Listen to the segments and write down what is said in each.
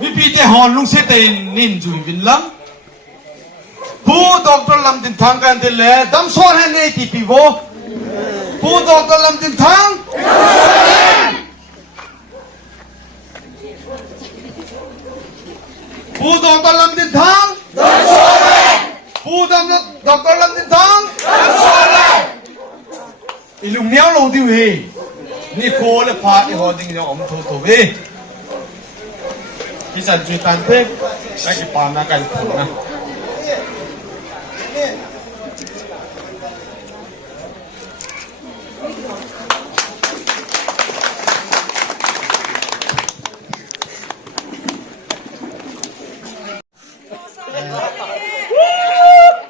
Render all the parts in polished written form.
วิพีเตหอนลุงเสตนินจุยวินลังผู้ดอกตลำตินทางกันเดลดำสวนให้ในที่ปีโวผู้ดอกตลำตินทางผู้ดอกตลำตินทางผู้ดอกตลำตินทางอีลุงเนี้ยลงดิวเฮนี่โคเลพาอีหอดิงยังอมโทโตเวที่สันจุตันเพ่งไอ้ที่ปามนาไก่ผลนะ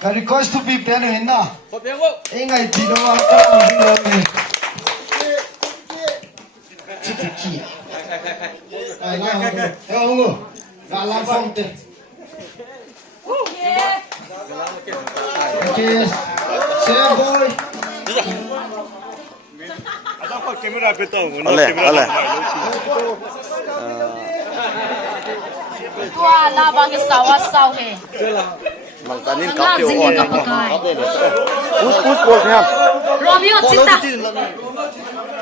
ก็รีเควสต์ทูบีเปียโนเห็นนะเอ็งไงดีโน่ว่าก็ดีโน่เนี่ยชิคกี้ไอ้ง่ายเลยเอ้างูน่ารักฟังเตะโอเคเซฟบอย Oleh. Tua labang isawas saw he. Mang tanin kap teu on. Pus niya. Romeo cita.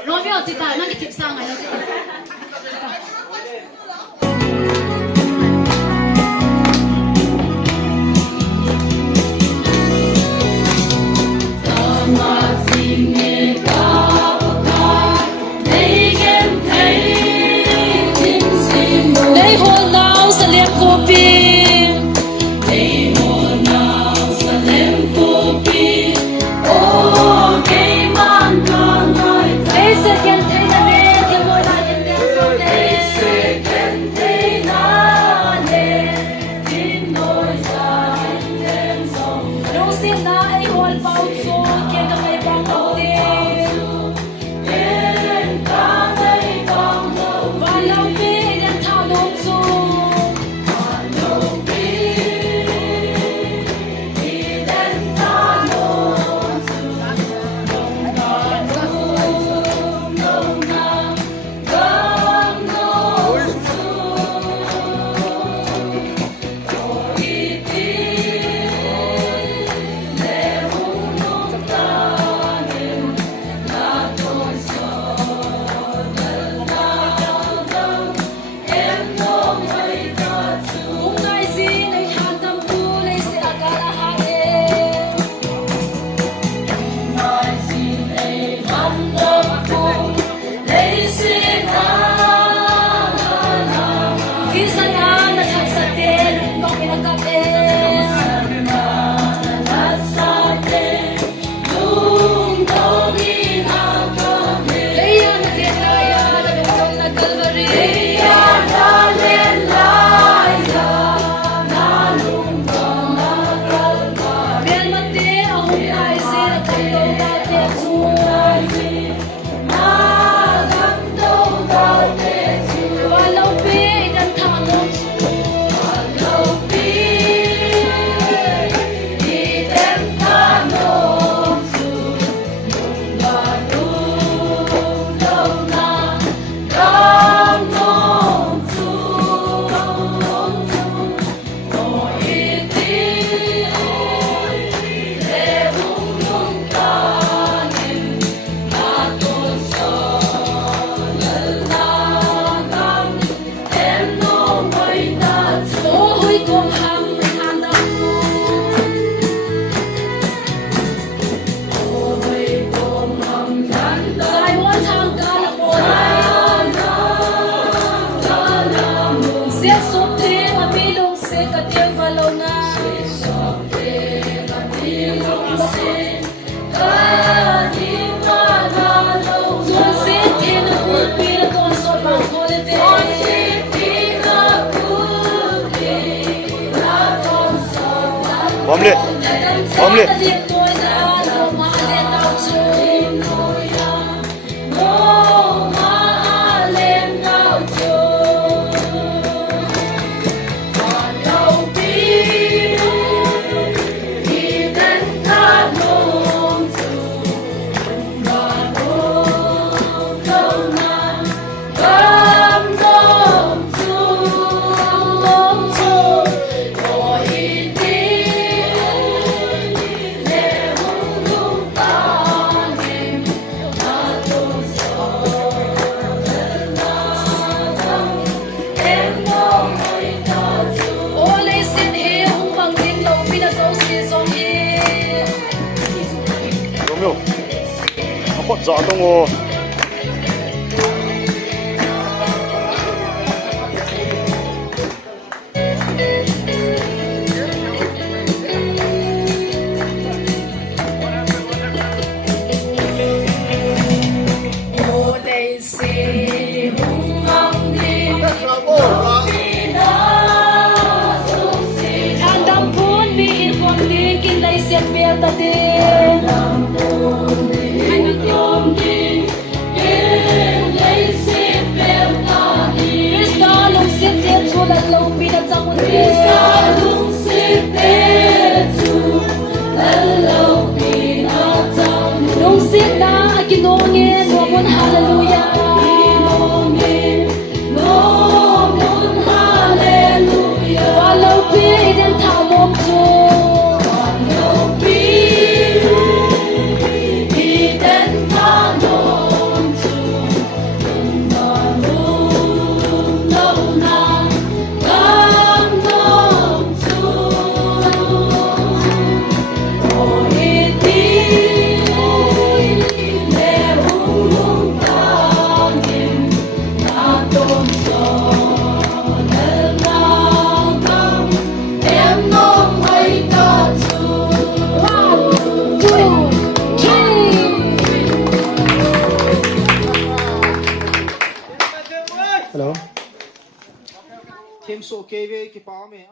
Romeo cita nang kitip sa ngayon. Omle. hot gió tung ô Andam pun mi inform ni kin lai siat bel ta de. Andam pun mi kin lai siat bel ta de. Krista lung siat te chu la lo pi na chang un de. Krista lung siat te chu la lo pi na chang. Lung siat na akinong e no mun hallelujah. Walau pi dan tak mumpu, walau pi dan tak mumpu, manum nauna kan mumpu, oh iti lehulung kanim naton so. Hello. Thêm số kê về cái báo mẹ